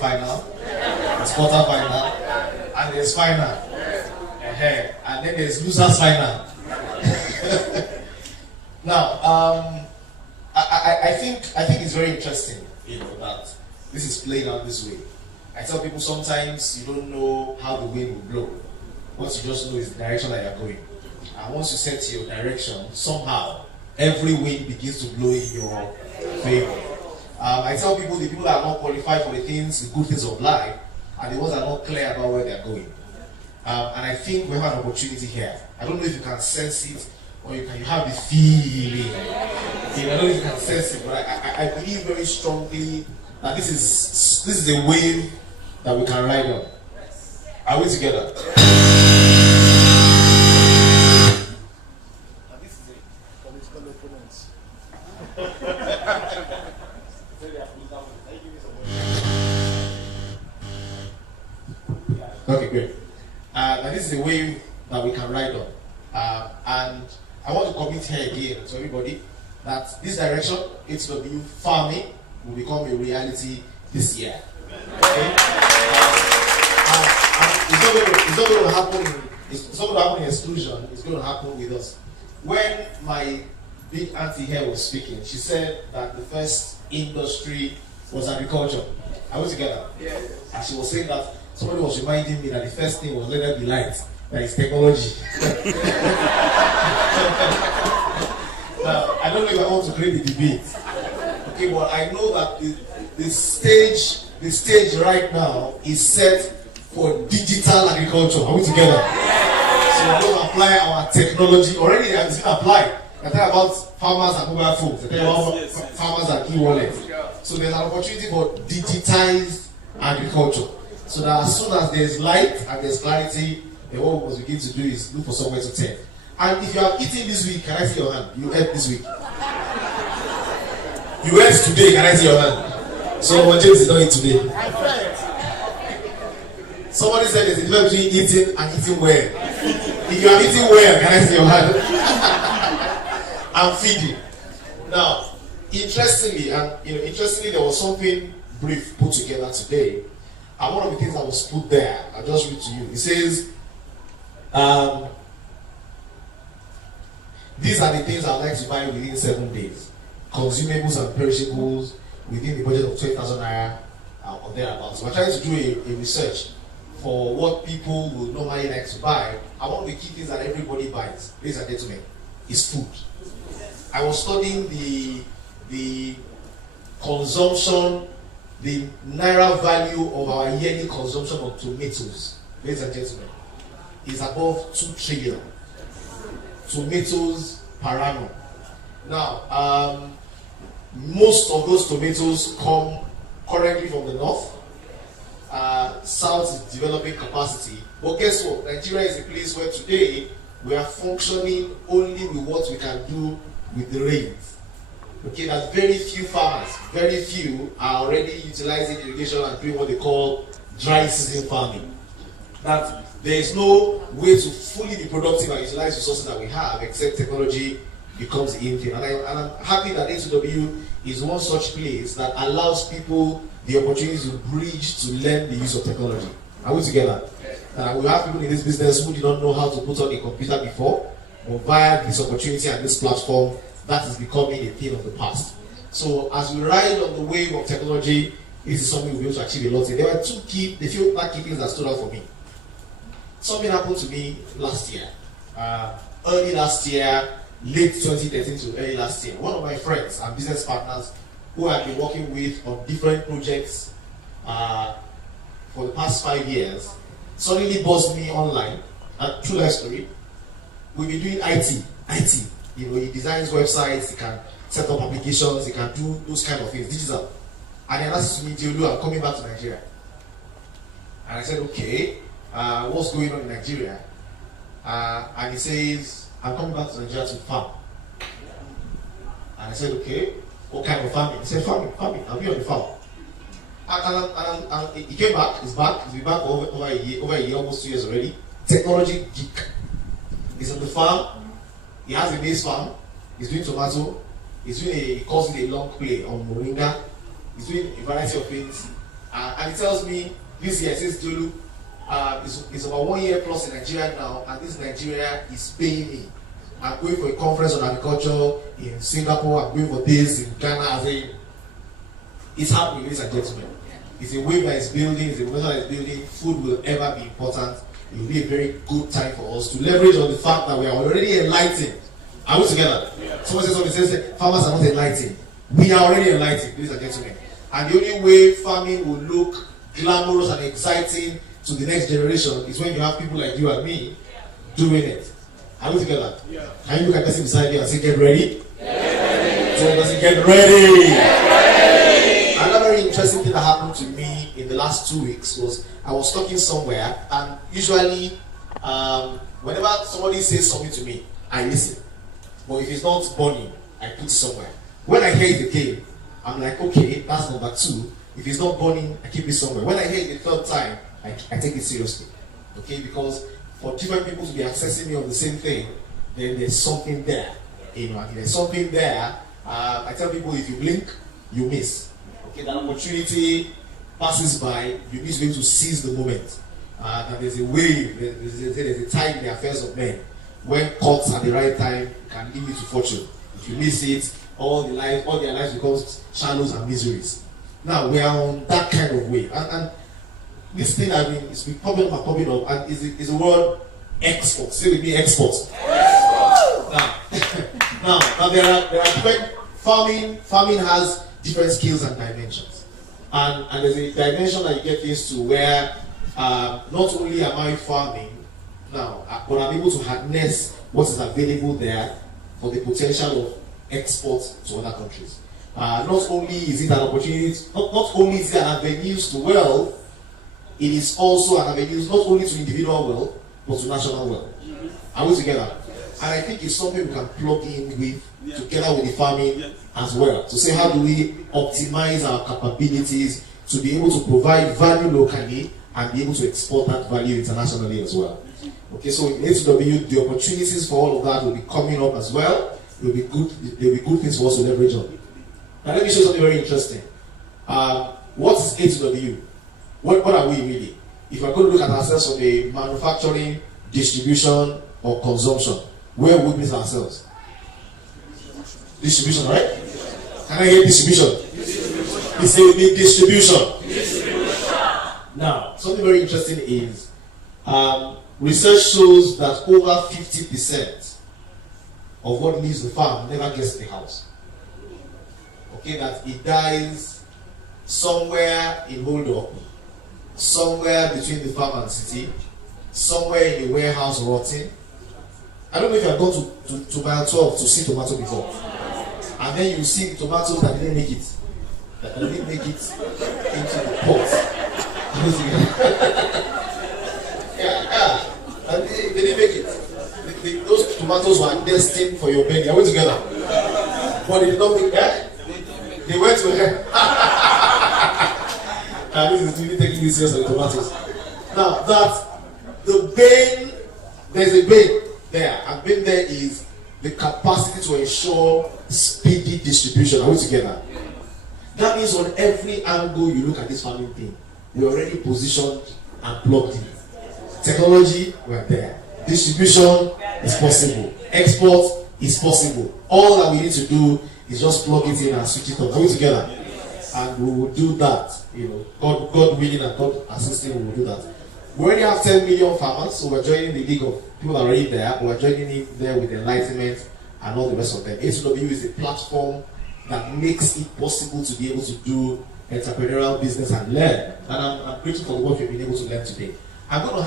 semi-final, there's quarter-final, and there's final. And then there's losers final. Now, I think it's very interesting, that this is playing out this way. I tell people sometimes you don't know how the wind will blow. What you just know is the direction that you're going. And once you set your direction, somehow every wind begins to blow in your favor. I tell people the people that are not qualified for the good things of life, are the ones that are not clear about where they're going. And I think we have an opportunity here. I don't know if you can sense it or you have the feeling. I don't know if you can sense it, but I believe very strongly that this is a wave that we can ride on. Are we together? Okay, great. And this is a wave that we can ride on. And I want to commit here again to everybody that this direction, A2W farming, will become a reality this year. Okay? It's not going to happen in exclusion, it's going to happen with us. When my big auntie here was speaking, she said that the first industry was agriculture. Are we together? Yeah. And she was saying that somebody was reminding me that the first thing was let there be light, that is technology. Now, I don't know if I want to create a debate. Okay, but I know that the stage right now is set for digital agriculture. Are we together? So we're going to apply our technology. Already it's been applied. I talk about farmers and mobile phones. I talk about farmers and e-wallets. So there's an opportunity for digitized agriculture. So that as soon as there's light and there's clarity, then what we must begin to do is look for somewhere to turn. And if you have eaten this week, can I see your hand? You ate this week. You ate today, can I see your hand? So James is not eating today. Somebody said there's a difference between eating and eating well. If you are eating well, can I see your hand? I'm feeding. Now, interestingly, there was something brief put together today. And one of the things that was put there, I'll just read to you. It says, these are the things I'd like to buy within 7 days. Consumables and perishables within the budget of 20,000 naira or thereabouts. We're trying to do a research for what people would normally like to buy. And one of the key things that everybody buys, ladies and gentlemen, is food. I was studying the consumption, the naira value of our yearly consumption of tomatoes, ladies and gentlemen, is above 2 trillion tomatoes per annum. Now, most of those tomatoes come currently from the north. South is developing capacity. But guess what? Nigeria is a place where today we are functioning only with what we can do with the rains. Okay, that very few farmers, very few are already utilizing irrigation and doing what they call dry season farming. That there is no way to fully be productive and utilize resources that we have except technology becomes the in thing. And I'm happy that A2W is one such place that allows people the opportunity to bridge to learn the use of technology. Are we together? We have people in this business who did not know how to put on a computer before, but via this opportunity and this platform, that is becoming a thing of the past. So as we ride on the wave of technology, this is something we'll be able to achieve a lot. There were few key things that stood out for me. Something happened to me last year. Early last year, late 2013 to early last year. One of my friends and business partners who I've been working with on different projects for the past 5 years suddenly buzzed me online. True life story. We've been doing IT. You know, he designs websites, he can set up applications, he can do those kind of things, digital. And he asked me, Adeolu, I'm coming back to Nigeria. And I said, okay, what's going on in Nigeria? And he says, I'm coming back to Nigeria to farm. And I said, okay, what kind of farming? He said, farming, I'll be on the farm. And he came back, he's been back over a year, almost 2 years already. Technology geek. He's on the farm, he has a maize farm, he's doing tomato, he calls it a long play on moringa, he's doing a variety of things. And he tells me this year, says Adeolu, it's about 1 year plus in Nigeria now, and this Nigeria is paying me. I'm going for a conference on agriculture in Singapore, I'm going for this in Ghana. It's happening, ladies and gentlemen. It's a wave that is building, it's a momentum that is building. Food will ever be important. It will be a very good time for us to leverage on the fact that we are already enlightened. Are we together? Yeah. Someone says farmers are not enlightened. We are already enlightened, ladies and gentlemen. And the only way farming will look glamorous and exciting to the next generation is when you have people like you and me doing it. Are we together? Yeah. Can you look at the person beside you and say, get ready? Get ready. Get ready. Get ready. Another very interesting thing that happened to me in the last 2 weeks was I was talking somewhere, and usually whenever somebody says something to me, I listen. But if it's not burning, I put it somewhere. When I hear it again, I'm like, okay, that's number 2. If it's not burning, I keep it somewhere. When I hear it the 3rd time, I take it seriously. Okay, because for different people to be accessing me on the same thing, then there's something there. You know, and there's something there. I tell people, if you blink, you miss. Okay, that opportunity passes by, you need to be able to seize the moment. That there's a wave, there's a tide in the affairs of men. When caught at the right time, can lead you to fortune. If you miss it, all their lives becomes shallows and miseries. Now we are on that kind of wave, and this thing it's been popping up, and is the word export. Say with me, export. Now there are different farming has different skills and dimensions, and there's a dimension that you get into where not only am I farming now, but I'm able to harness what is available there for the potential of export to other countries. Not only is it an opportunity, not only is it an avenue to wealth, it is also an avenue not only to individual wealth, but to national wealth. Are we together? And I think it's something we can plug in with, together with the farming as well, to say how do we optimize our capabilities to be able to provide value locally and be able to export that value internationally as well. Okay, so in A2W, the opportunities for all of that will be coming up as well. It will be good. There will be good things for us to leverage on. Now let me show something very interesting. What is A2W? What are we really? If we're going to look at ourselves from a manufacturing, distribution, or consumption, where would we miss ourselves? Distribution, right? Can I hear distribution? It's a distribution. Now, something very interesting is research shows that over 50% of what leaves the farm never gets to the house. Okay, that it dies somewhere in hold-up, somewhere between the farm and city, somewhere in the warehouse rotting. I don't know if you have gone to mile 12 to see tomato before. And then you see tomatoes that didn't make it. That didn't make it into the pot. And they didn't make it. Those tomatoes were destined for your belly. Are we together? But they did not make it. They went to hell. And this is really taking this serious on the tomatoes. Now that the vein, there's a vein there, and vein there is the capacity to ensure speedy distribution. Are we together? That means on every angle you look at this farming thing, we're already positioned and plugged in. Technology, we're there. Distribution is possible. Export is possible. All that we need to do is just plug it in and switch it on. Are we together? And we will do that. You know, God willing and God assisting, we will do that. We already have 10 million farmers, so we're joining the league of people that are already there. We're joining in there with enlightenment and all the rest of them. A2W is a platform that makes it possible to be able to do entrepreneurial business and learn. And I'm grateful for the work you've been able to learn today. I'm going to